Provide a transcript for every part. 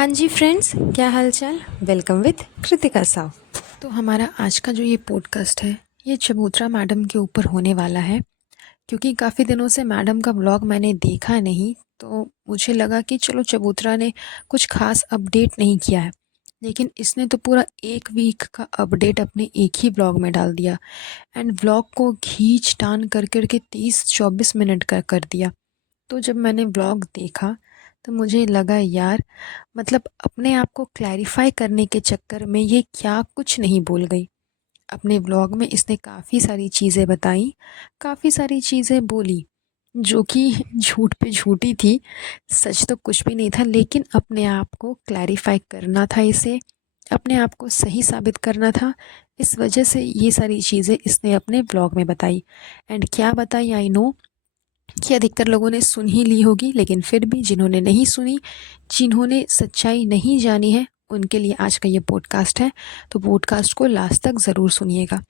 हाँ जी फ्रेंड्स, क्या हालचाल। Welcome with Kritika Sao. तो हमारा आज का जो ये पॉडकास्ट है ये चबूतरा मैडम के ऊपर होने वाला है, क्योंकि काफ़ी दिनों से मैडम का ब्लॉग मैंने देखा नहीं, तो मुझे लगा कि चलो चबूतरा ने कुछ खास अपडेट नहीं किया है, लेकिन इसने तो पूरा एक वीक का अपडेट अपने एक ही ब्लॉग में डाल दिया। एंड ब्लॉग को खींच तान कर करके 30-24 मिनट का कर दिया। तो जब मैंने ब्लॉग देखा तो मुझे लगा यार, मतलब अपने आप को क्लैरिफाई करने के चक्कर में ये क्या कुछ नहीं बोल गई। अपने व्लॉग में इसने काफ़ी सारी चीज़ें बताई, काफ़ी सारी चीज़ें बोली जो कि झूठ पे झूठी थी। सच तो कुछ भी नहीं था, लेकिन अपने आप को क्लैरिफाई करना था, इसे अपने आप को सही साबित करना था। इस वजह से ये सारी चीज़ें इसने अपने ब्लॉग में बताई। एंड क्या बताई, आई नो कि अधिकतर लोगों ने सुन ही ली होगी, लेकिन फिर भी जिन्होंने नहीं सुनी, जिन्होंने सच्चाई नहीं जानी है, उनके लिए आज का ये पॉडकास्ट है। तो पॉडकास्ट को लास्ट तक ज़रूर सुनिएगा।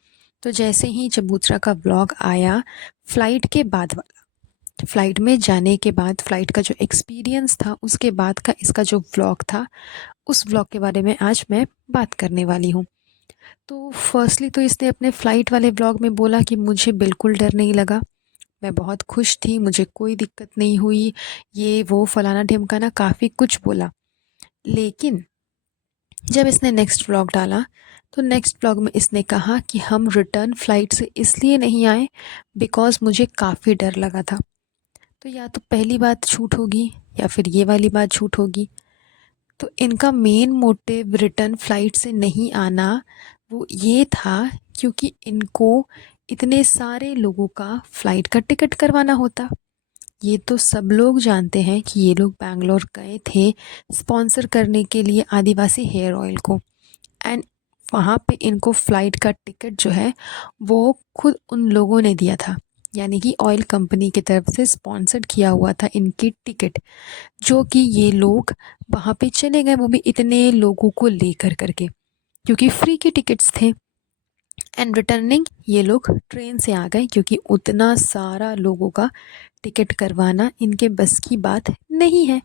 तो जैसे ही चबूतरा का व्लॉग आया, फ़्लाइट के बाद वाला, फ़्लाइट में जाने के बाद फ़्लाइट का जो एक्सपीरियंस था उसके बाद का इसका जो व्लॉग था, उस व्लॉग के बारे में आज मैं बात करने वाली हूँ। तो फर्स्टली तो इसने अपने फ़्लाइट वाले व्लॉग में बोला कि मुझे बिल्कुल डर नहीं लगा, मैं बहुत खुश थी, मुझे कोई दिक्कत नहीं हुई, ये वो फलाना ढिमकाना काफ़ी कुछ बोला। लेकिन जब इसने नेक्स्ट व्लॉग डाला तो नेक्स्ट व्लॉग में इसने कहा कि हम रिटर्न फ़्लाइट से इसलिए नहीं आए बिकॉज़ मुझे काफ़ी डर लगा था। तो या तो पहली बात झूठ होगी या फिर ये वाली बात झूठ होगी। तो इनका मेन मोटिव रिटर्न फ़्लाइट से नहीं आना वो ये था क्योंकि इनको इतने सारे लोगों का फ़्लाइट का टिकट करवाना होता। ये तो सब लोग जानते हैं कि ये लोग बैंगलोर गए थे स्पॉन्सर करने के लिए आदिवासी हेयर ऑयल को। एंड वहाँ पे इनको फ़्लाइट का टिकट जो है वो खुद उन लोगों ने दिया था, यानी कि ऑयल कंपनी की तरफ से स्पॉन्सर्ड किया हुआ था इनकी टिकट, जो कि ये लोग वहाँ पे चले गए, वो भी इतने लोगों को लेकर करके, क्योंकि फ्री के टिकट्स थे। एंड रिटर्निंग ये लोग ट्रेन से आ गए, क्योंकि उतना सारा लोगों का टिकट करवाना इनके बस की बात नहीं है,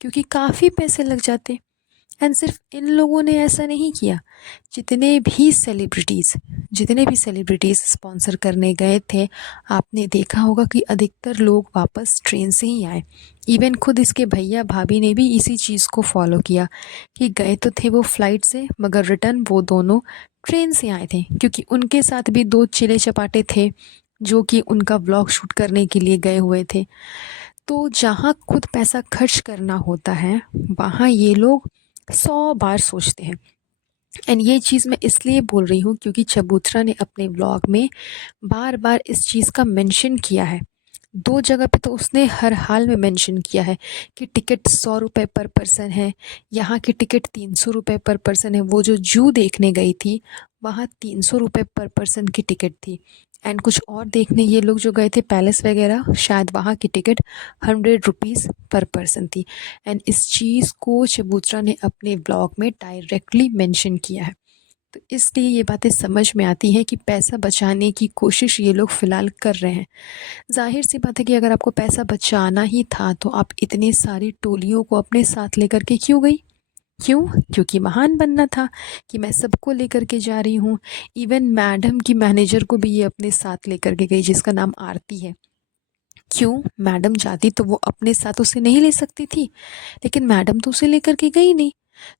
क्योंकि काफ़ी पैसे लग जाते। एंड सिर्फ इन लोगों ने ऐसा नहीं किया, जितने भी सेलिब्रिटीज़ स्पॉन्सर करने गए थे, आपने देखा होगा कि अधिकतर लोग वापस ट्रेन से ही आए। इवन खुद इसके भैया भाभी ने भी इसी चीज़ को फॉलो किया कि गए तो थे वो फ़्लाइट से, मगर रिटर्न वो दोनों ट्रेन से आए थे, क्योंकि उनके साथ भी दो चिले चपाटे थे जो कि उनका व्लॉग शूट करने के लिए गए हुए थे। तो जहाँ खुद पैसा खर्च करना होता है वहाँ ये लोग 100 बार सोचते हैं। एंड ये चीज़ मैं इसलिए बोल रही हूँ क्योंकि चबूतरा ने अपने व्लॉग में बार बार इस चीज़ का मेंशन किया है। दो जगह पे तो उसने हर हाल में मेंशन किया है कि टिकट 100 रुपये पर पर्सन है, यहाँ की टिकट 300 रुपये पर पर्सन है। वो जो जू देखने गई थी वहाँ 300 रुपये पर पर्सन की टिकट थी। एंड कुछ और देखने ये लोग जो गए थे पैलेस वगैरह, शायद वहाँ की टिकट 100 रुपीज़ पर पर्सन थी। एंड इस चीज़ को चबूतरा ने अपने ब्लॉग में डायरेक्टली मेंशन किया है। तो इसलिए ये बातें समझ में आती हैं कि पैसा बचाने की कोशिश ये लोग फ़िलहाल कर रहे हैं। ज़ाहिर सी बात है कि अगर आपको पैसा बचाना ही था तो आप इतनी सारी टोलियों को अपने साथ लेकर के क्यों गई? क्यों? क्योंकि महान बनना था कि मैं सबको लेकर के जा रही हूँ। इवन मैडम की मैनेजर को भी ये अपने साथ लेकर के गई, जिसका नाम आरती है। क्यों? मैडम चाहती तो वो अपने साथ उसे नहीं ले सकती थी, लेकिन मैडम तो उसे लेकर के गई नहीं।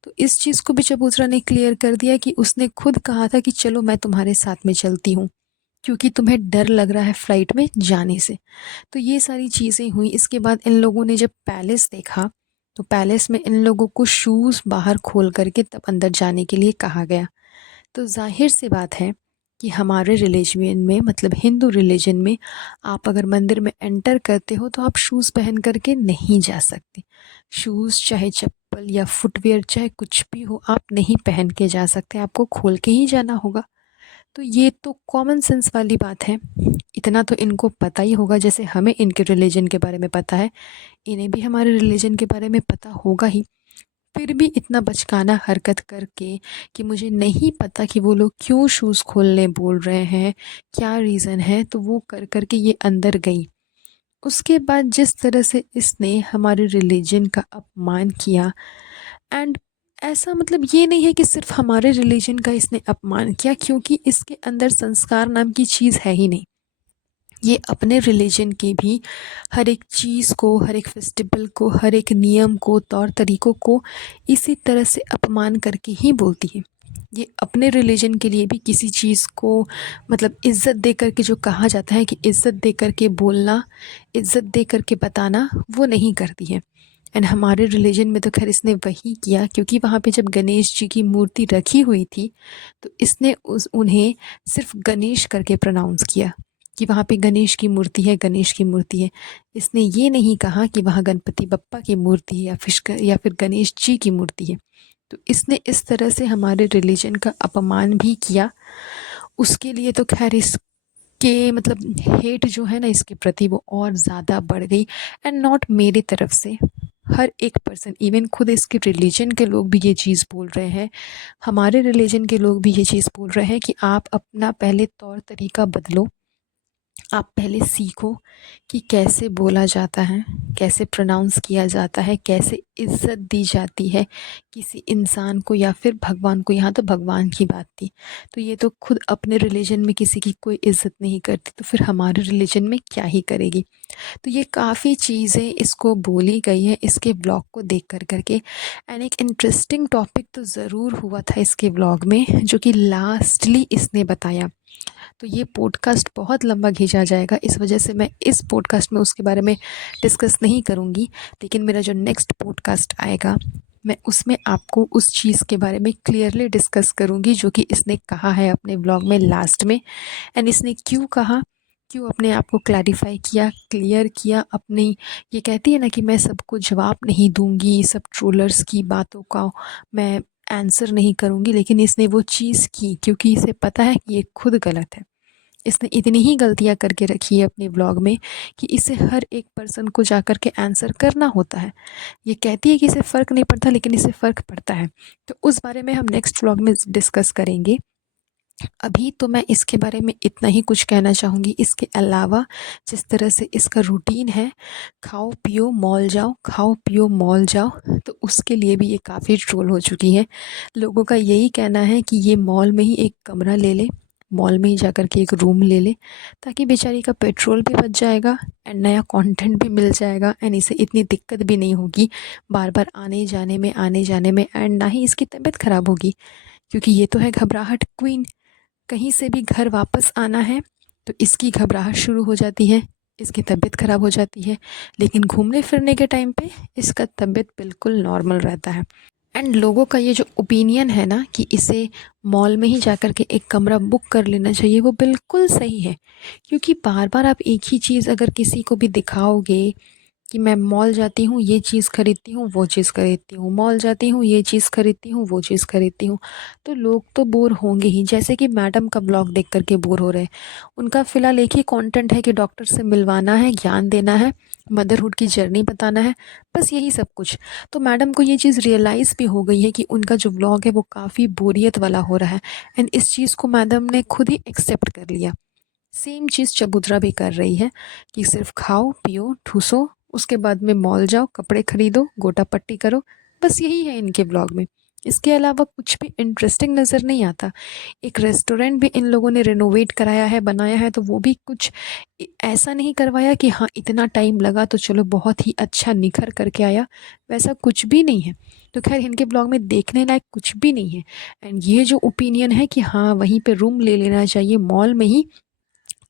तो इस चीज़ को भी चबूतरा ने क्लियर कर दिया कि उसने खुद कहा था कि चलो मैं तुम्हारे साथ में चलती हूँ, क्योंकि तुम्हें डर लग रहा है फ़्लाइट में जाने से। तो ये सारी चीज़ें हुई। इसके बाद इन लोगों ने जब पैलेस देखा तो पैलेस में इन लोगों को शूज़ बाहर खोल करके तब अंदर जाने के लिए कहा गया। तो ज़ाहिर सी बात है कि हमारे रिलीजन में, मतलब हिंदू रिलीजन में, आप अगर मंदिर में एंटर करते हो तो आप शूज़ पहन करके नहीं जा सकते। शूज़ चाहे चप्पल या फुटवियर चाहे कुछ भी हो, आप नहीं पहन के जा सकते, आपको खोल के ही जाना होगा। तो ये तो कॉमन सेंस वाली बात है। इतना तो इनको पता ही होगा, जैसे हमें इनके रिलीजन के बारे में पता है, इन्हें भी हमारे रिलीजन के बारे में पता होगा ही। फिर भी इतना बचकाना हरकत करके कि मुझे नहीं पता कि वो लोग क्यों शूज़ खोलने बोल रहे हैं, क्या रीज़न है, तो वो कर कर के ये अंदर गई। उसके बाद जिस तरह से इसने हमारे रिलीजन का अपमान किया, एंड ऐसा मतलब ये नहीं है कि सिर्फ हमारे रिलीजन का इसने अपमान किया, क्योंकि इसके अंदर संस्कार नाम की चीज़ है ही नहीं। ये अपने रिलीजन के भी हर एक चीज़ को, हर एक फेस्टिवल को, हर एक नियम को, तौर तरीक़ों को इसी तरह से अपमान करके ही बोलती है। ये अपने रिलीजन के लिए भी किसी चीज़ को मतलब इज़्ज़त दे कर के, जो कहा जाता है कि इज़्ज़त दे कर के बोलना, इज़्ज़त दे कर के बताना, वो नहीं करती है। एंड हमारे रिलीजन में तो खैर इसने वही किया, क्योंकि वहाँ पे जब गणेश जी की मूर्ति रखी हुई थी तो इसने उन्हें सिर्फ गणेश करके प्रोनाउंस किया कि वहाँ पे गणेश की मूर्ति है, गणेश की मूर्ति है। इसने ये नहीं कहा कि वहाँ गणपति बप्पा की मूर्ति है या फिर गणेश जी की मूर्ति है। तो इसने इस तरह से हमारे रिलीजन का अपमान भी किया। उसके लिए तो खैर इसके मतलब हेट जो है ना इसके प्रति, वो और ज़्यादा बढ़ गई। एंड नॉट मेरी तरफ से, हर एक पर्सन, इवन खुद इसके रिलीजन के लोग भी ये चीज़ बोल रहे हैं, हमारे रिलीजन के लोग भी ये चीज़ बोल रहे हैं कि आप अपना पहले तौर तरीका बदलो। आप पहले सीखो कि कैसे बोला जाता है, कैसे प्रोनाउंस किया जाता है, कैसे इज़्ज़त दी जाती है किसी इंसान को या फिर भगवान को। यहाँ तो भगवान की बात थी, तो ये तो खुद अपने रिलीजन में किसी की कोई इज़्ज़त नहीं करती, तो फिर हमारे रिलीजन में क्या ही करेगी। तो ये काफ़ी चीज़ें इसको बोली गई हैं इसके ब्लॉग को देख कर करके। एंड एक इंटरेस्टिंग टॉपिक तो ज़रूर हुआ था इसके ब्लॉग में, जो कि लास्टली इसने बताया। तो ये पॉडकास्ट बहुत लंबा खींचा जाएगा, इस वजह से मैं इस पॉडकास्ट में उसके बारे में डिस्कस नहीं करूँगी। लेकिन मेरा जो नेक्स्ट पॉडकास्ट आएगा, मैं उसमें आपको उस चीज़ के बारे में क्लियरली डिस्कस करूँगी जो कि इसने कहा है अपने ब्लॉग में लास्ट में। एंड इसने क्यों कहा, क्यों अपने आप को क्लैरिफाई किया, क्लियर किया अपनी। ये कहती है ना कि मैं सबको जवाब नहीं दूँगी, सब ट्रोलर्स की बातों का मैं आंसर नहीं करूँगी, लेकिन इसने वो चीज़ की क्योंकि इसे पता है कि ये खुद गलत है। इसने इतनी ही गलतियाँ करके रखी है अपने व्लॉग में कि इसे हर एक पर्सन को जाकर के आंसर करना होता है। ये कहती है कि इसे फ़र्क नहीं पड़ता, लेकिन इसे फ़र्क पड़ता है। तो उस बारे में हम नेक्स्ट व्लॉग में डिस्कस करेंगे। अभी तो मैं इसके बारे में इतना ही कुछ कहना चाहूँगी। इसके अलावा जिस तरह से इसका रूटीन है, खाओ पियो मॉल जाओ, खाओ पियो मॉल जाओ, तो उसके लिए भी ये काफ़ी ट्रोल हो चुकी है। लोगों का यही कहना है कि ये मॉल में ही एक कमरा ले ले, मॉल में ही जाकर के एक रूम ले ले, ताकि बेचारी का पेट्रोल भी बच जाएगा एंड नया कंटेंट भी मिल जाएगा एंड इसे इतनी दिक्कत भी नहीं होगी बार बार आने जाने में एंड ना ही इसकी तबीयत ख़राब होगी, क्योंकि ये तो है घबराहट क्वीन। कहीं से भी घर वापस आना है तो इसकी घबराहट शुरू हो जाती है, इसकी तबीयत ख़राब हो जाती है। लेकिन घूमने फिरने के टाइम पे इसका तबीयत बिल्कुल नॉर्मल रहता है। एंड लोगों का ये जो ओपिनियन है ना कि इसे मॉल में ही जाकर के एक कमरा बुक कर लेना चाहिए, वो बिल्कुल सही है। क्योंकि बार बार आप एक ही चीज़ अगर किसी को भी दिखाओगे कि मैं मॉल जाती हूँ, ये चीज़ खरीदती हूँ, वो चीज़ खरीदती हूँ, मॉल जाती हूँ, ये चीज़ खरीदती हूँ, वो चीज़ खरीदती हूँ, तो लोग तो बोर होंगे ही। जैसे कि मैडम का ब्लॉग देख कर के बोर हो रहे हैं। उनका फ़िलहाल एक ही कंटेंट है कि डॉक्टर से मिलवाना है, ज्ञान देना है, मदरहुड की जर्नी बताना है, बस यही सब कुछ। तो मैडम को ये चीज़ रियलाइज़ भी हो गई है कि उनका जो ब्लॉग है वो काफ़ी बोरियत वाला हो रहा है। एंड इस चीज़ को मैडम ने खुद ही एक्सेप्ट कर लिया। सेम चीज़ चबूतरा भी कर रही है कि सिर्फ खाओ पियो ठूसो, उसके बाद में मॉल जाओ, कपड़े खरीदो, गोटा पट्टी करो, बस यही है इनके ब्लॉग में। इसके अलावा कुछ भी इंटरेस्टिंग नज़र नहीं आता। एक रेस्टोरेंट भी इन लोगों ने रेनोवेट कराया है, बनाया है, तो वो भी कुछ ऐसा नहीं करवाया कि हाँ इतना टाइम लगा तो चलो बहुत ही अच्छा निखर करके आया, वैसा कुछ भी नहीं है। तो खैर इनके ब्लॉग में देखने लायक कुछ भी नहीं है। एंड ये जो ओपिनियन है कि हाँ वहीं पे रूम ले लेना चाहिए मॉल में ही,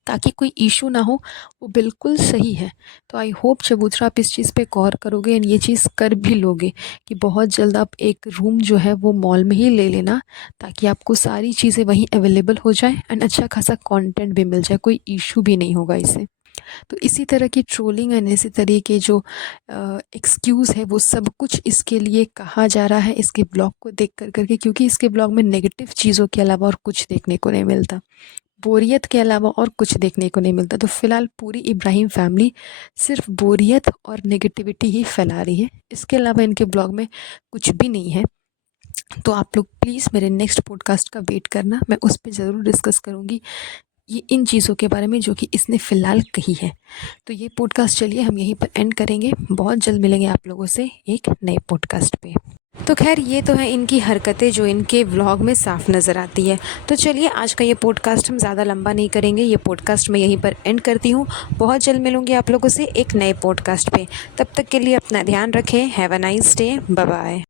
ताकि कोई इशू ना हो, वो बिल्कुल सही है। तो आई होप चबूतरा आप इस चीज़ पे गौर करोगे एंड ये चीज़ कर भी लोगे कि बहुत जल्द आप एक रूम जो है वो मॉल में ही ले लेना, ताकि आपको सारी चीज़ें वहीं अवेलेबल हो जाए एंड अच्छा खासा कंटेंट भी मिल जाए, कोई इशू भी नहीं होगा इससे। तो इसी तरह की ट्रोलिंग एंड इसी तरह के जो एक्सक्यूज़ है वो सब कुछ इसके लिए कहा जा रहा है इसके ब्लॉग को देख कर करके, क्योंकि इसके ब्लॉग में नेगेटिव चीज़ों के अलावा और कुछ देखने को नहीं मिलता, बोरियत के अलावा और कुछ देखने को नहीं मिलता। तो फ़िलहाल पूरी इब्राहिम फैमिली सिर्फ बोरियत और नेगेटिविटी ही फैला रही है, इसके अलावा इनके ब्लॉग में कुछ भी नहीं है। तो आप लोग प्लीज़ मेरे नेक्स्ट पॉडकास्ट का वेट करना, मैं उस पे ज़रूर डिस्कस करूँगी ये इन चीज़ों के बारे में जो कि इसने फ़िलहाल कही है। तो ये पॉडकास्ट चलिए हम यहीं पर एंड करेंगे, बहुत जल्द मिलेंगे आप लोगों से एक नए पॉडकास्ट पे। तो खैर ये तो है इनकी हरकतें जो इनके व्लॉग में साफ नज़र आती है। तो चलिए आज का ये पॉडकास्ट हम ज़्यादा लंबा नहीं करेंगे, ये पॉडकास्ट मैं यहीं पर एंड करती हूँ। बहुत जल्द मिलूँगी आप लोगों से एक नए पॉडकास्ट पे। तब तक के लिए अपना ध्यान रखें। Have a nice day. Bye bye.